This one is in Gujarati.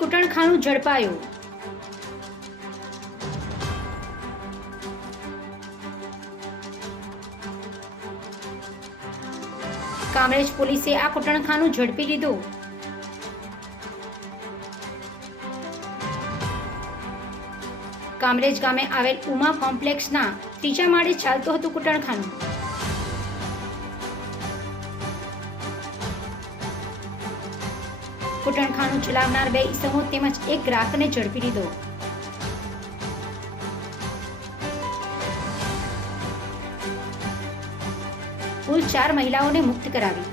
કૂટણખાનું ઝડપાયું. કામરેજ પોલીસે આ કુટણખાનું ઝડપી લીધું. કામરેજ ગામે આવેલ ઉમા કોમ્પ્લેક્સના ત્રીજા માળે ચાલતું હતું કૂટણખાનું કૂટણખાનું ચલાવનાર બે ઈસમો તેમજ એક ગ્રાહકને ઝડપી લીધો. કુલ ચાર મહિલાઓને મુક્ત કરાવી.